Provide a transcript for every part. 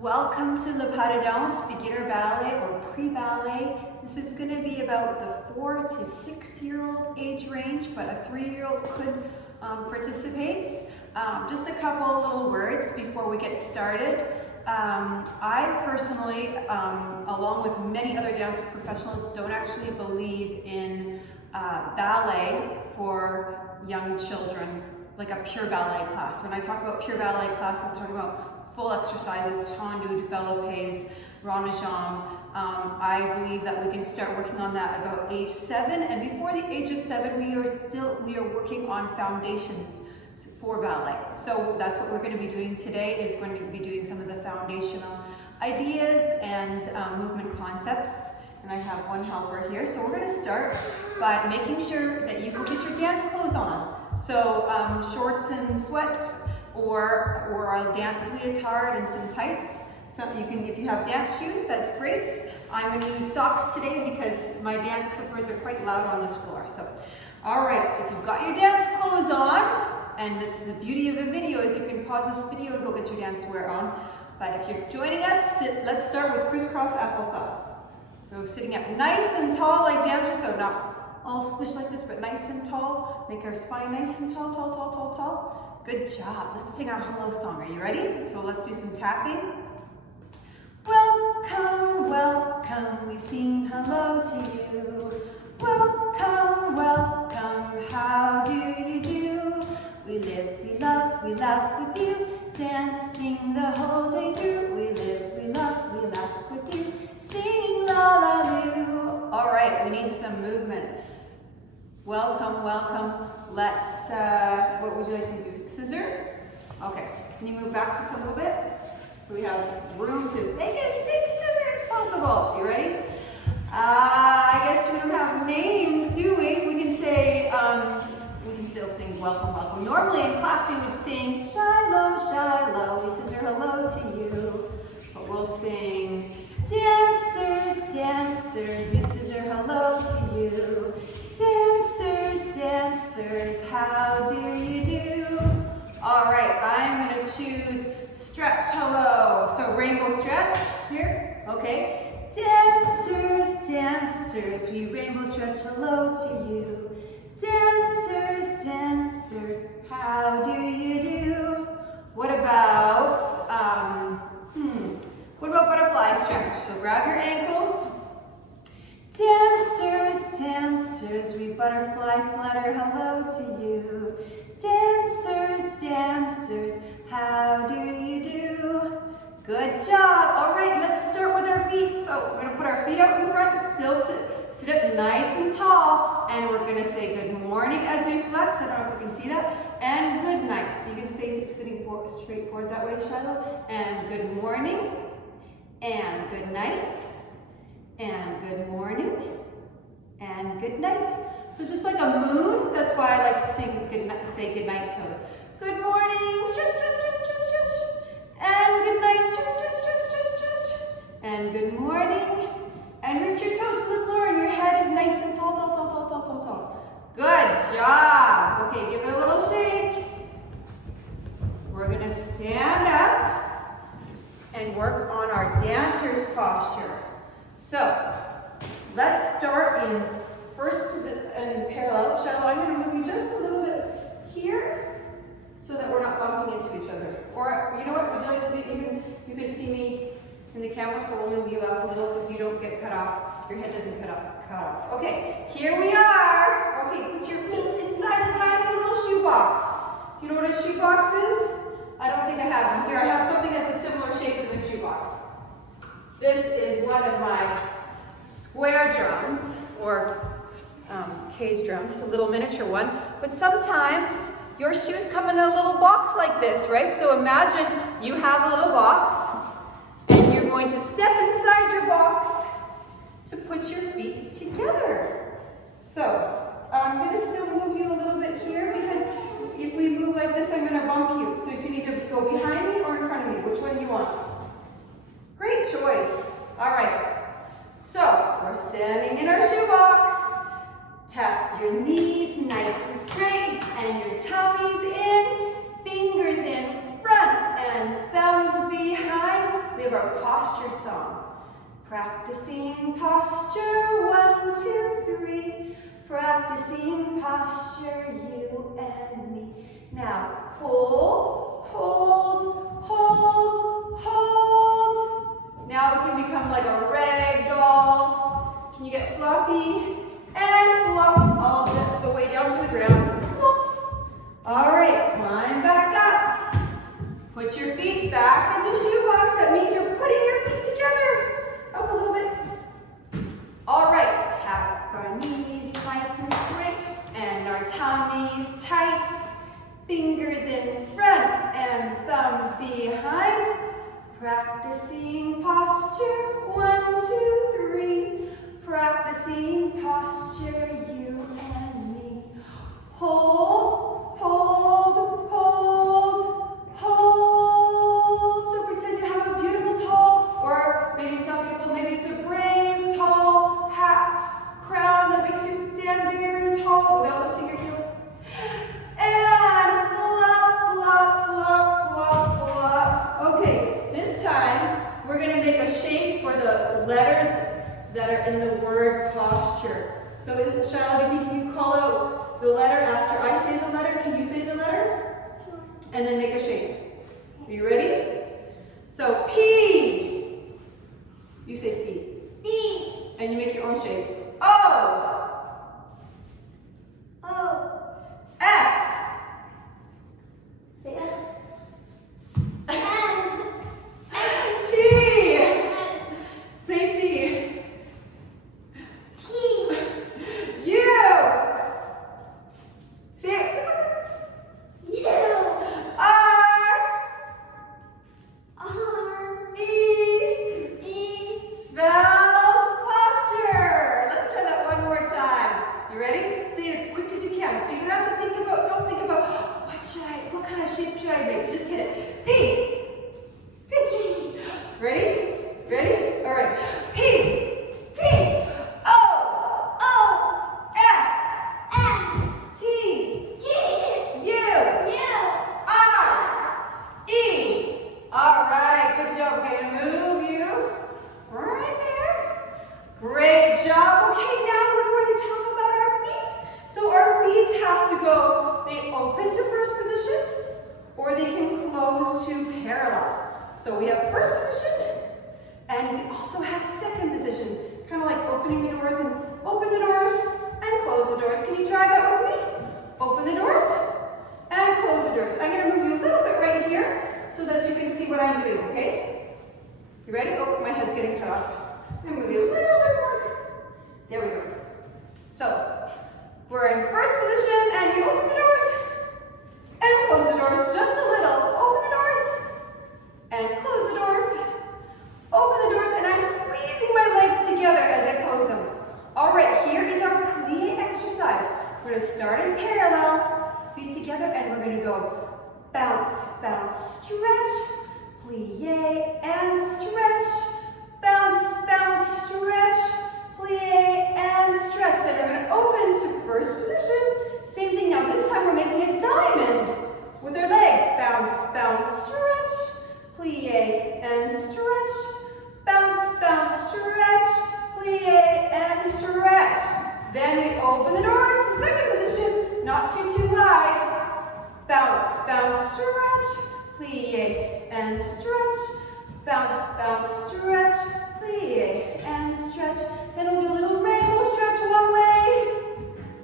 Welcome to Le Pas de Danse, beginner ballet or pre-ballet. This is going to be about the 4 to 6-year-old age range, but a 3-year-old could participate. Just a couple little words before we get started. I personally, along with many other dance professionals, don't actually believe in ballet for young children, like a pure ballet class. When I talk about pure ballet class, I'm talking about full exercises, tendu, développés, renajam. I believe that we can start working on that about age 7, and before the age of 7, we are working on foundations for ballet. So that's what we're going to be doing today. Is going to be doing some of the foundational ideas and movement concepts. And I have one helper here. So we're going to start by making sure that you can get your dance clothes on. So shorts and sweats, or a dance leotard and some tights. So you can, if you have dance shoes, that's great. I'm going to use socks today because my dance slippers are quite loud on this floor. So, all right, if you've got your dance clothes on, and this is the beauty of a video, is you can pause this video and go get your dance wear on. But if you're joining us, let's start with crisscross applesauce. So sitting up nice and tall like dancers, so not all squished like this, but nice and tall. Make our spine nice and tall, tall, tall, tall, tall. Good job. Let's sing our hello song. Are you ready? So let's do some tapping. Welcome, welcome, we sing hello to you. Welcome, welcome, how do you do? We live, we laugh with you, dancing the whole day through. We live, we laugh with you, singing la la loo. All right, we need some movements. Welcome, welcome. Let's, what would you like to do? Scissor? Okay, can you move back just a little bit? So we have room to make it big scissor as possible. You ready? I guess we don't have names, do we? We can say, we can still sing welcome, welcome. Normally in class we would sing Shiloh, Shiloh, we scissor hello to you. But we'll sing dancers, dancers, we scissor hello to you. Dancers, dancers, how do you do? All right, I'm gonna choose stretch hello. So rainbow stretch here, okay. Dancers, dancers, we rainbow stretch hello to you. Dancers, dancers, how do you do? What about, butterfly stretch? So grab your ankles. Dancers, dancers, we butterfly flutter hello to you. Dancers, dancers, how do you do? Good job. All right, let's start with our feet. So we're gonna put our feet out in front, still sit up nice and tall, and we're gonna say good morning as we flex. I don't know if you can see that. And good night. So you can stay sitting straight forward that way, Shiloh. And good morning, and good night, and good morning, and good night. So just like a moon, that's why I like to say good night toes. Good morning, stretch, stretch, stretch, stretch, stretch. And good night, stretch, stretch, stretch, stretch, stretch. And good morning. And reach your toes to the floor and your head is nice and tall, tall, tall, tall, tall, tall, tall. Good job. Okay, give it a little shake. We're gonna stand up and work on our dancer's posture. So, let's start in first position in parallel. Shiloh, I'm going to move you just a little bit here so that we're not bumping into each other. Or, you know what, would you like to be, you can see me in the camera, so we'll move you up a little because you don't get cut off. Your head doesn't cut off. Okay, here we are. Okay, put your feet inside a tiny little shoebox. Do you know what a shoebox is? I don't think I have one. Here, I have something that's a similar shape as a shoebox. This is one of my square drums, or cage drums, a little miniature one. But sometimes your shoes come in a little box like this, right? So imagine you have a little box, and you're going to step inside your box to put your feet together. So I'm going to still move you a little bit here because if we move like this, I'm going to bump you. So you can either go behind me or in front of me. Which one do you want? Great choice. All right. So we're standing in our shoebox. Tap your knees nice and straight and your tummies in, fingers in front and thumbs behind. We have our posture song. Practicing posture, 1, 2, 3. Practicing posture, you and me. Now, hold, hold, hold, hold. Now we can become like a rag doll. Can you get floppy? And flop all the way down to the ground. Flop. All right, climb back up. Put your feet back in the shoebox. That means you're putting your feet together. Up a little bit. All right, tap our knees nice and straight and our tummies tight. Fingers in front and thumbs behind. Practicing posture, 1, 2, 3. Practicing posture, you and me. Hold, hold, hold, hold. So pretend you have a beautiful tall, or maybe it's not beautiful, maybe it's a brave tall hat, crown that makes you stand very, very tall without lifting your heels. And flop, flop, flop, flop, flop. Okay, this time we're gonna make a shape for the letters that are in the word posture. So Shiloh, do you think you call out the letter after I say the letter? Can you say the letter? Sure. And then make a shape. Are you ready? So P. You say P. B. And you make your own shape. O. O. S. Say S. S. T. S. Say T. T. U. Say it. U. R. R. E. E. Spells posture. Let's try that one more time. You ready? Say it as quick as you can. So you don't have to think about, don't think about, what kind of shape should I make? Just hit it. P. P. Ready? Ready? All right. P. P. O. O. S. S. T. T. U. U. R. E. All right. Good job. Okay, move you right there. Great job. Okay, now we're going to talk about our feet. So our feet have to go, they open to first position, or they can close to parallel. So we have first position, and we also have second position. Kind of like opening the doors and open the doors and close the doors. Can you try that with me? Open the doors and close the doors. I'm going to move you a little bit right here so that you can see what I'm doing, okay? You ready? Oh, my head's getting cut off. I'm going to move you a little bit more. There we go. So, we're in first position and you open the doors and close the doors just a little. Open the doors and close the doors. Open the doors, and I'm squeezing my legs together as I close them. All right, here is our plie exercise. We're going to start in parallel, feet together, and we're going to go bounce, bounce, stretch, plie, and stretch, bounce, bounce, stretch, plie, and stretch. Then we're going to open to first position. Same thing now. This time we're making a diamond with our legs. Bounce, bounce, stretch, plie, and stretch. Bounce, bounce, stretch, plie, and stretch. Then we open the doors to second position, not too wide. Bounce, bounce, stretch, plie, and stretch. Bounce, bounce, stretch, plie, and stretch. Then we'll do a little rainbow stretch one way,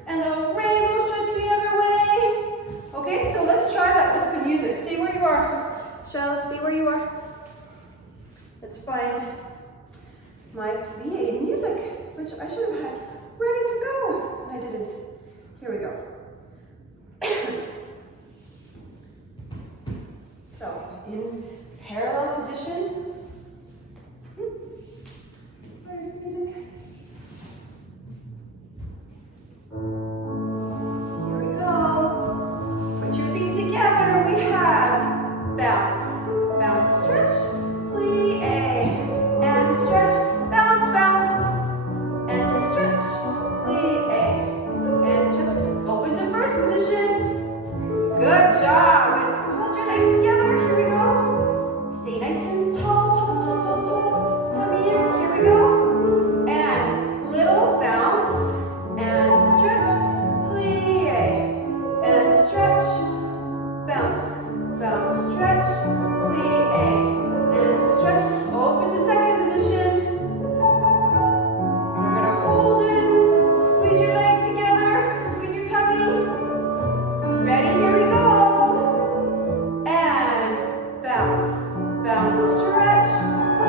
and a little rainbow stretch the other way. Okay, so let's try that with the music. Stay where you are. Shiloh, stay where you are. Let's find my plie music, which I should have had ready to go. I didn't. Here we go. So, in parallel position. Where's the music? Here we go. Put your feet together. We have bounce, bounce, stretch, plie, and stretch, bounce, bounce, and stretch, plie, and stretch. Open to first position. Good job. And hold your legs together. Here we go. Stay nice and tall.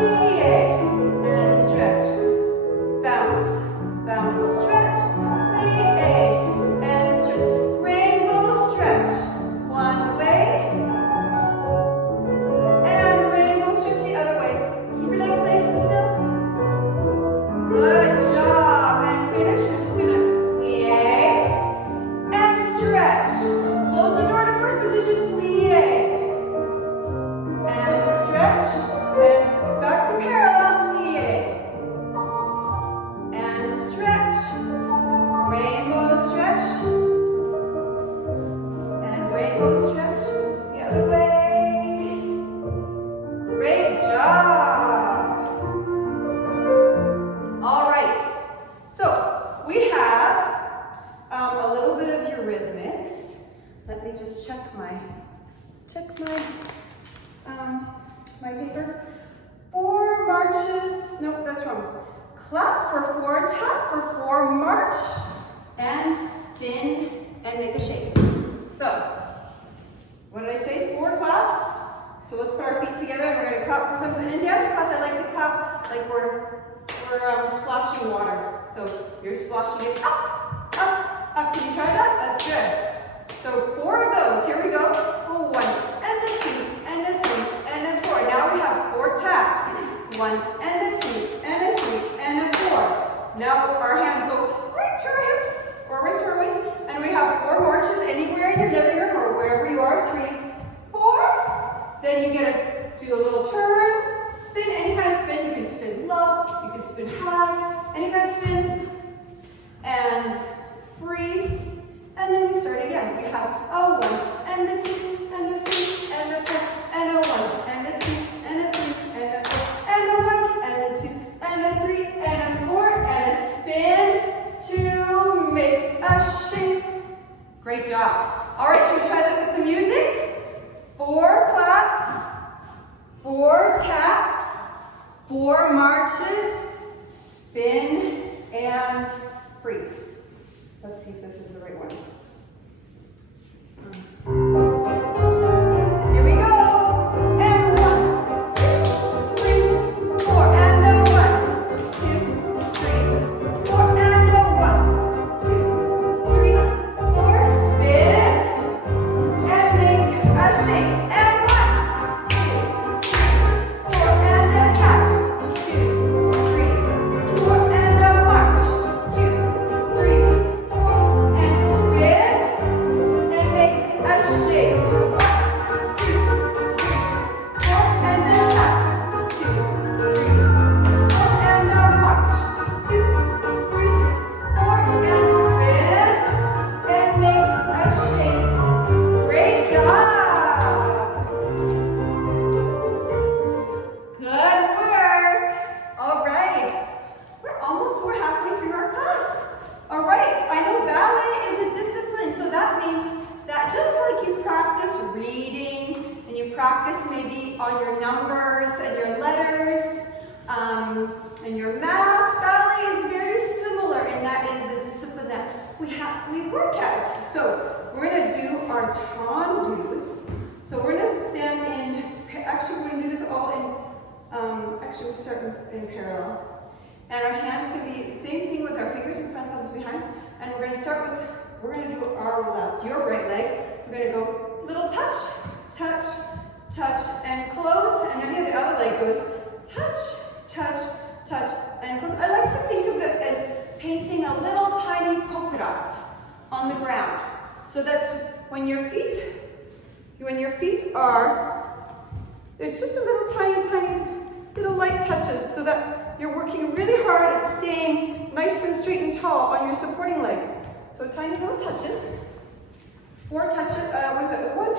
plie, and stretch. Bounce, bounce, stretch, plie, and stretch. Rainbow stretch. One way, and rainbow stretch the other way. Keep your legs nice and still. Good job. And finish. We're just gonna plie and stretch. Close the door to first position. Plie and stretch. And back to parallel. Plie and stretch. Rainbow stretch. And rainbow stretch the other way. Great job. All right. So we have a little bit of Eurythmics. Let me just check my my paper. 4 marches. Nope, that's wrong. Clap for 4, tap for 4, march, and spin and make a shape. So, what did I say? 4 claps. So let's put our feet together and we're going to clap 4 times. And in dance class, I like to clap like we're splashing water. So you're splashing it up, up, up. Can you try that? That's good. So 4 of those. Here we go. 1 and a 2 and a 3 and a 4. Now we have 4 taps. 1 and a 2 and a 3 and a 4. Now our hands go right to our hips or right to our waist, and we have 4 marches anywhere in your living room or wherever you are. 3, 4. Then you get to do a little turn, spin, any kind of spin. You can spin low, you can spin high, any kind of spin, and freeze. And then we start again. We have a 1 and a 2 and a 3 and a 4 and a 1 and a 2 and a 3 and a 4 and a 1 and a 2 and a 3 and a 4 and a spin to make a shape. Great job. All right, should we try that with the music? 4 claps, 4 taps, 4 marches, spin, and freeze. Let's see if this is the right one. Here we go. And 1, 2, 3, 4. And a 1, 2, 3, 4. And a 1, 2, 3, 4. Spin and make a shape. And 1, 2, 3, 4. And a tap. 2, 3, 4. And a march. 2, 3, 4. And spin and make a shape. 1, 2, 3, 4. And a tap. 2, 3, 4. And a march. 2, 3, 4. And spin and make a shape. Great job. Good work. All right. We're halfway through our class. All right. I know ballet is a discipline, so that means that just like you practice reading and you practice maybe on your numbers and your letters and your math, ballet is very similar, and that is a discipline that we work at. So we're going to do our tendus. So we're going to stand in, actually we're going to do this all in, actually we'll start in parallel. And our hands can be the same thing with our fingers in front, thumbs behind. And we're going to start with, we're going to do our left, your right leg. We're going to go little touch, touch, touch, and close. And then the other leg goes touch, touch, touch, and close. I like to think of it as painting a little tiny polka dot on the ground. So that's when your feet are, it's just a little tiny little light touches so that you're working really hard at staying nice and straight and tall on your supporting leg. So tiny little touches. 4 touches, what is it? 1,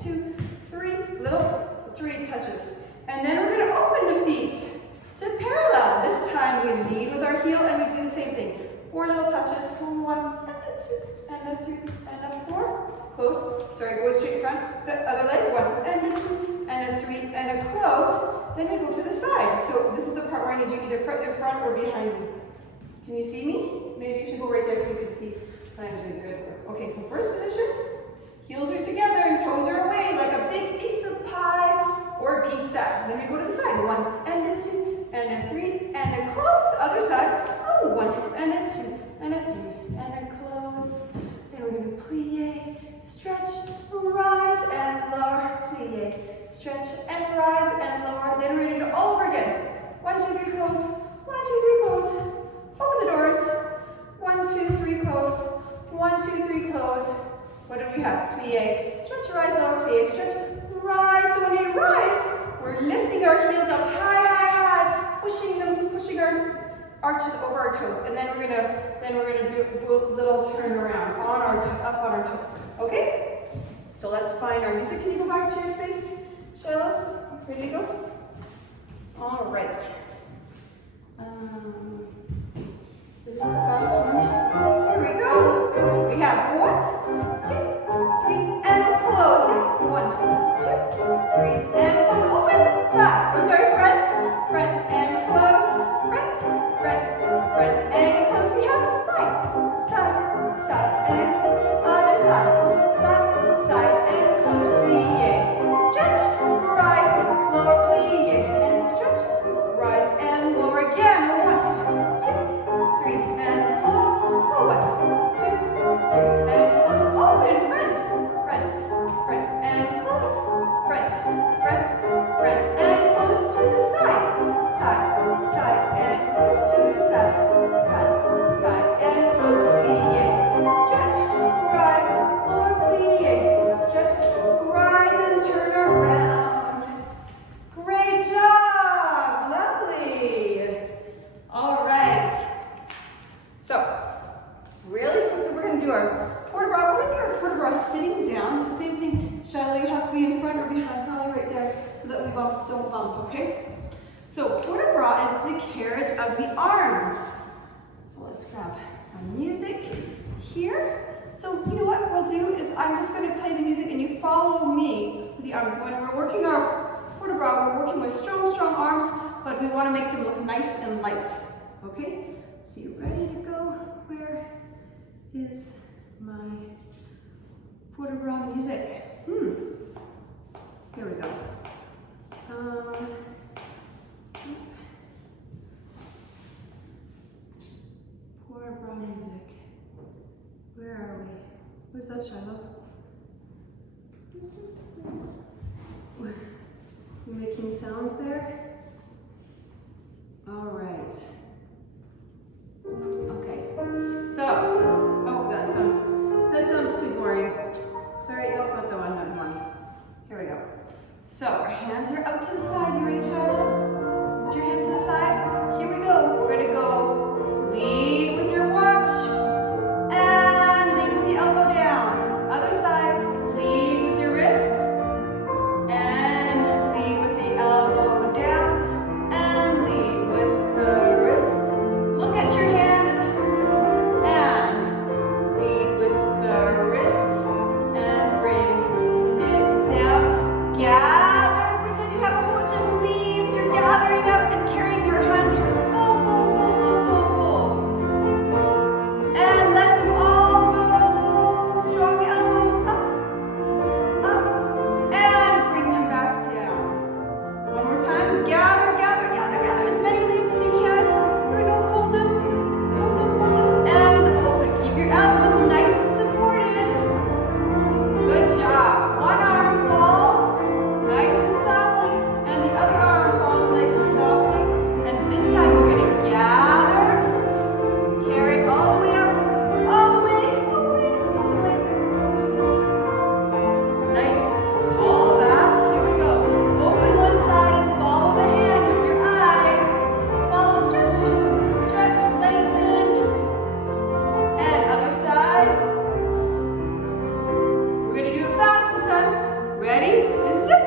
2, 3, little 3 touches. And then we're going to open the feet to parallel. This time we lead with our heel and we do the same thing. 4 little touches. 1 and a 2 and a 3 and a 4. Close. Sorry, go straight in front. The other leg. 1 and a 2 and a 3 and a close. Then we go to the side. So this is the part where I need you either in front or behind me. Can you see me? Maybe you should go right there so you can see that I'm doing good work. Okay, so first position. Heels are together and toes are away like a big piece of pie or pizza. Then we go to the side. 1 and a a 2, and a 3, and a close. Other side. A 1, and a 2, and a 3, and a close. Then we're going to plie, stretch, rise, and lower. Plie, stretch, and rise, and lower. Then we're going to do it all over again. 1, 2, 3, close. 1, 2, 3, close. Open the doors. 1, 2, 3, close. 1, 2, 3, close. What do we have? Plie, stretch, rise, lower, plie, stretch, rise. So when we rise, we're lifting our heels up high, high, high, pushing our arches over our toes, and then we're gonna do a little turn around on our up on our toes. Okay? So let's find our music. Can you go back to your space, Shiloh? Ready to go? All right. Is this the fast one? Here we go. We have 1, 2, 3, and close. 1, 2, 3, and close. Open, stop. Oh, sorry, front, and close. Front, and close. We have side, and close. Other side, and close. Plie, stretch, rise, lower, plie, and stretch, rise, and lower again. 1, 2, 3, and close. 1, 2, 3, and close. Open, front, and close. Front, and close to the side, and close to the side, and close. Plie, stretch, rise, lower, plie, stretch, rise, and turn around. Great job, lovely. All right. So, really quickly, we're going to do our port de bras. We're going to do our port de bras sitting down. So same thing, Shiloh, you have to be in front or behind, probably right there, so that we don't bump, okay? So port de bras is the carriage of the arms. So let's grab our music here. So you know what we'll do is I'm just going to play the music and you follow me with the arms. When we're working our port de bras, we're working with strong arms, but we want to make them look nice and light, okay? So you ready to go? Where is my port de bras music? Here we go. Port de bras music. Where are we? Where's that, Shiloh? You making sounds there? All right. Okay. So, oh, that sounds too boring. Sorry, that's not the one. Here we go. So our hands are out to the side. You ready, Shiloh? Put your hands to the side. Here we go. We're gonna go lead with your watch and lead with the elbow down. Other side, lead with your wrist and lead with the elbow down and lead with the wrist. Look at your hand and lead with the wrist and bring it down. Gather, pretend you have a whole bunch of leaves. You're gathering up and carrying your hands full. And let them all go. Strong elbows up, and bring them back down. One more time. Gather as many leaves as you can. Here we go. Hold them, and open. Keep your elbows nice and supported. Good job. One arm falls nice and softly, and the other arm falls nice and softly. And this time we're going to gather, carry all the way up, all the way. Nice and tall back. Here we go. Open one side and follow the hand with your eyes. Follow, stretch, lengthen. And other side. We're going to do it fast this time. Ready? Zip.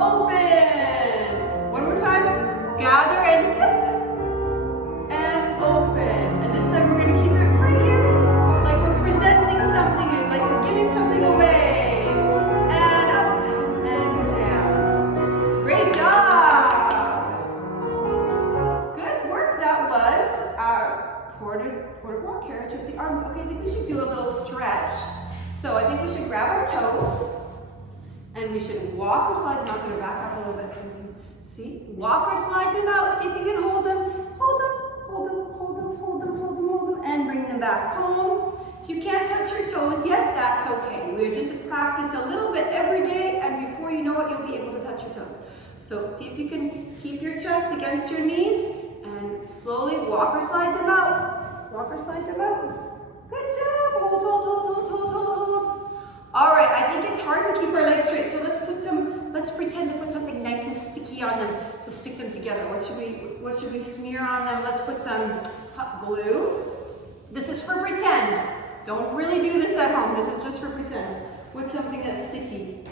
Open. One more time. Gather and zip. And open. And this time we're going to keep it right here. Like we're presenting something, like we're giving something away. And up and down. Great job. Good work. That was our port de bras carriage of the arms. Okay, I think we should do a little stretch. So I think we should grab our toes and we should walk or slide. I'm going to back up a little bit so we can See? Walk or slide them out. See if you can hold them. Hold them, hold them, hold them, hold them, hold them, hold them, and bring them back home. If you can't touch your toes yet, that's okay. We're just practice a little bit every day, and before you know it, you'll be able to touch your toes. So see if you can keep your chest against your knees, and slowly walk or slide them out. Walk or slide them out. Good job. Hold, hold, hold, hold, hold, hold, hold. All right, I think it's hard to keep our legs straight, so let's pretend to put something nice and sticky on them to stick them together. What should we smear on them? Let's put some hot glue. This is for pretend. Don't really do this at home. This is just for pretend. What's something that's sticky?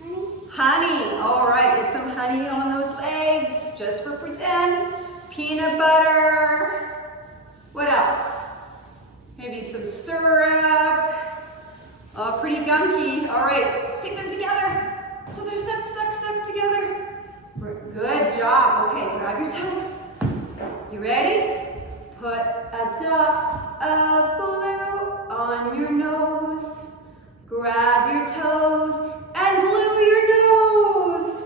Honey. Honey. All right, get some honey on those legs, just for pretend. Peanut butter. What else? Maybe some syrup. Oh, pretty gunky. All right, stick them together. So they're stuck together. Good job. Okay, grab your toes. You ready? Put a dot of glue on your nose. Grab your toes and glue your nose.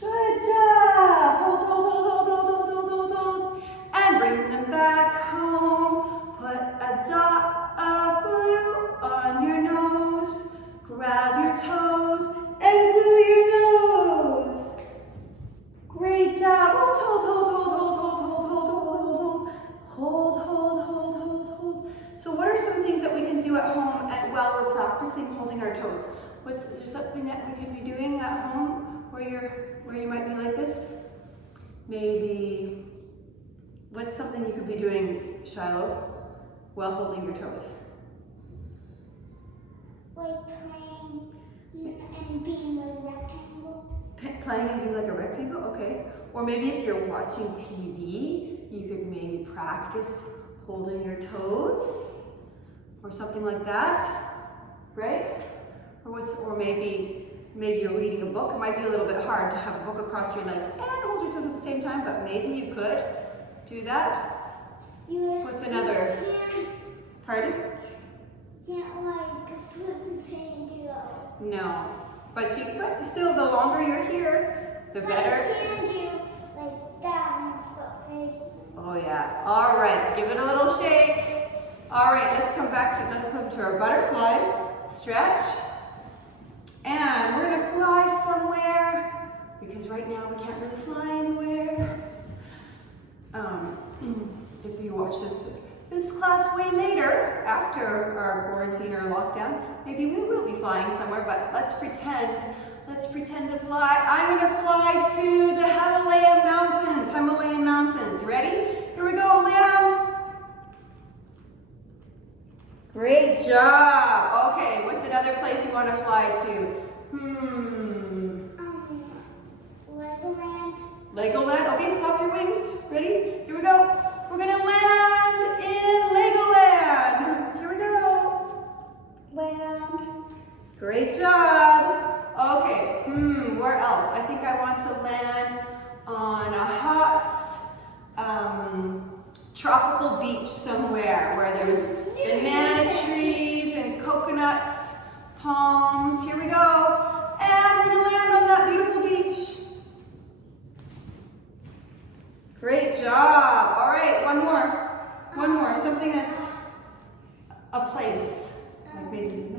Good job. Hold, hold, hold, hold, hold, hold, hold, hold, hold. And bring them back home. Put a dot of glue on your nose. Grab your toes and glue your nose. Great job. Hold, hold, hold, hold, hold, hold, hold, hold, hold, hold, hold, hold, hold, hold. So what are some things that we can do at home while we're practicing holding our toes? Is there something that we can be doing at home where you might be like this? Maybe, what's something you could be doing, Shiloh, while holding your toes? Like playing and being a rectangle. Playing and being like a rectangle, okay. Or maybe if you're watching TV, you could maybe practice holding your toes or something like that, right? Or maybe you're reading a book. It might be a little bit hard to have a book across your legs and hold your toes at the same time, but maybe you could do that. What's another? Pardon? Can't like flip and paint together. No, but still, the longer you're here, the better. I can do like that and flip it. Oh yeah. All right, give it a little shake. All right, let's come to our butterfly stretch. And we're gonna fly somewhere because right now we can't really fly anywhere. If you watch this class way later, after our quarantine or lockdown, maybe we will be flying somewhere, but let's pretend to fly. I'm gonna fly to the Himalayan mountains. Ready? Here we go, land. Great job. Okay, what's another place you want to fly to? Legoland. Legoland? Okay, flop your wings. Ready? Here we go. We're gonna land in Legoland. Here we go. Land. Great job. Okay, where else? I think I want to land on a hot, tropical beach somewhere where there's banana trees and coconuts, palms. Here we go. And we're gonna land on that beautiful beach. Great job. All right, one more. Something that's a place. Like maybe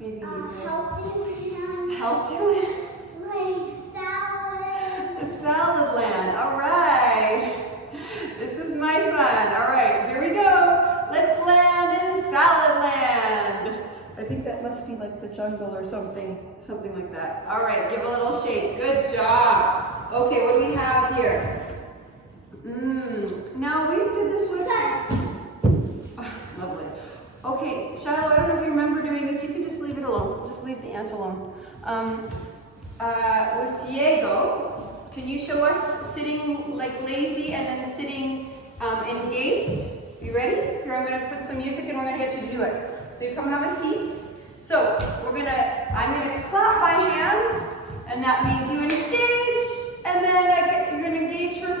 Healthy land. Healthy land. Like salad. A salad land. All right. This is my son. All right, here we go. Let's land in salad land. I think that must be like the jungle or something like that. All right, give a little shake. Good job. Okay, what do we have here? Now we did this with... Oh, lovely. Okay, Shiloh, I don't know if you remember doing this. You can just leave it alone. Just leave the ant alone. With Diego, can you show us sitting like lazy and then sitting engaged? You ready? Here, I'm going to put some music and we're going to get you to do it. So you come have a seat. So I'm going to clap my hands, and that means you engage, and then you're going to engage for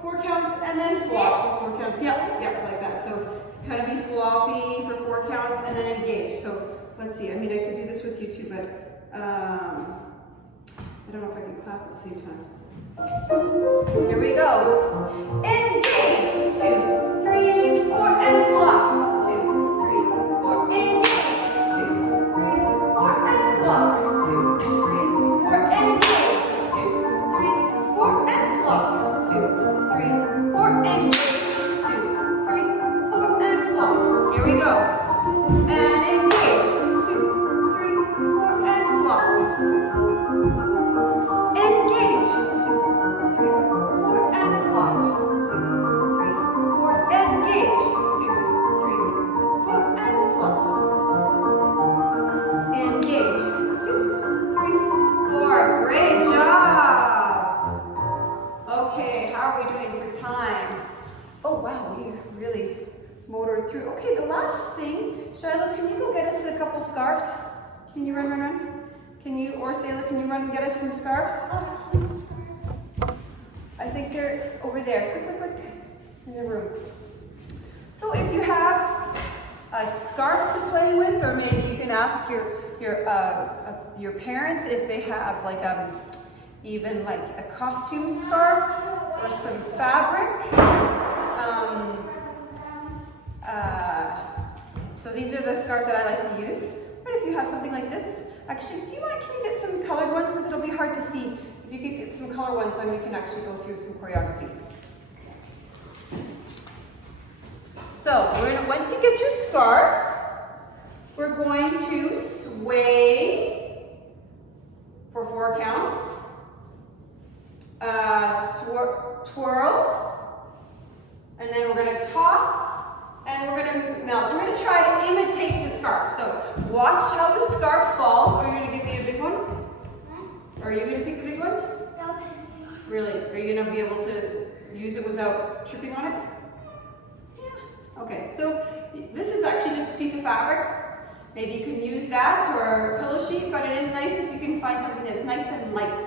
four counts, and then flop for 4 counts. Yep, like that. So kind of be floppy for 4 counts, and then engage. So let's see. I mean, I could do this with you too, but I don't know if I can clap at the same time. Here we go. Engage. 2, 3, 4, and flop. 2, 3, 4. Engage. 2, 3, 4, and flop. 2, 3, 4. Engage. 2, 3, 4, and flop. 2, 3, 4. Engage. 2, 3, 4, and flop. Here we go. And engage. 2, 3, 4, and flop. Engage. 2, 3, 4, and flop. 2, 3, 4. Engage. 2, 3, 4, and flop. Engage. 2, 3, 4. Great job. Okay, how are we doing for time? Oh wow, we really motored through. Okay, the last thing, Shiloh, can you go get us a couple scarves? Can you run? Can you, or Sayla, can you run and get us some scarves? I think they're over there. Quick, in the room. So if you have a scarf to play with, or maybe you can ask your parents if they have like even like a costume scarf or some fabric. So these are the scarves that I like to use. But if you have something like this, actually, do you mind, can you get some colored ones? Because it'll be hard to see. If you could get some color ones, then we can actually go through some choreography. So once you get your scarf, we're going to sway for 4 counts. Twirl, and then we're going to toss, and we're going to melt. We're going to try to imitate the scarf. So watch how the scarf falls. Are you going to give me a big one? Or are you going to take the big one? I'll take you. Really? Are you going to be able to use it without tripping on it? Yeah. Okay, so this is actually just a piece of fabric. Maybe you can use that or a pillow sheet, but it is nice if you can find something that's nice and light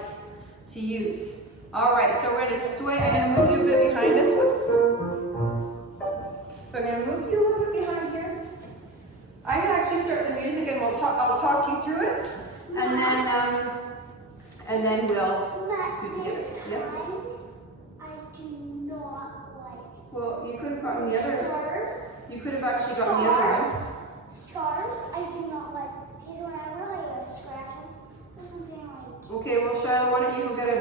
to use. All right, so we're going to sway. I'm going to move you a bit behind us. Whoops. So I'm going to move you a little bit behind here. I'm going to actually start the music, and I'll talk you through it, and then we'll do it together. Yep. I do not like. Well, you could have gotten the other. Scarves. You could have actually gotten the other one. Scarves, I do not like. Because whenever like a scratch or something like. Okay, well, Shiloh, why don't you go get a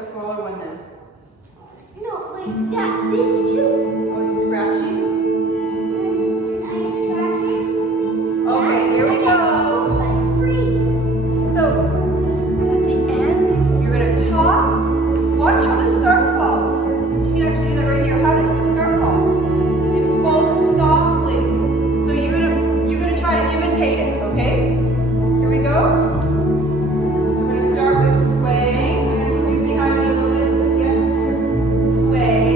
smaller one then? No, like that. This too. Oh, it's scratchy. I scratch it. Okay, here we go. Like freeze. So, at the end, you're going to toss. Watch how the scarf falls. So you can actually do that right here. How does the scarf fall? It falls softly. So you're gonna try to imitate it, okay? Here we go. So we're going to start with swaying. I'm going to move you behind me a little bit so again. Sway.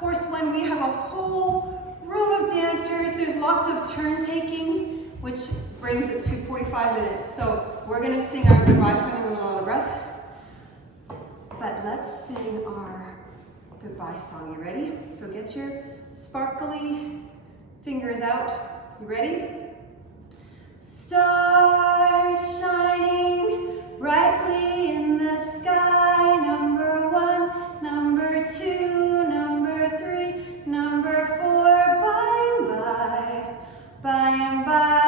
course, when we have a whole room of dancers, there's lots of turn taking, which brings it to 45 minutes. So we're gonna sing our goodbye song and we're a little out of breath. But let's sing our goodbye song. You ready? So get your sparkly fingers out. You ready? Stars shining brightly in the sky. Number 1, number 2, number 3, number 4. By and by, by and by.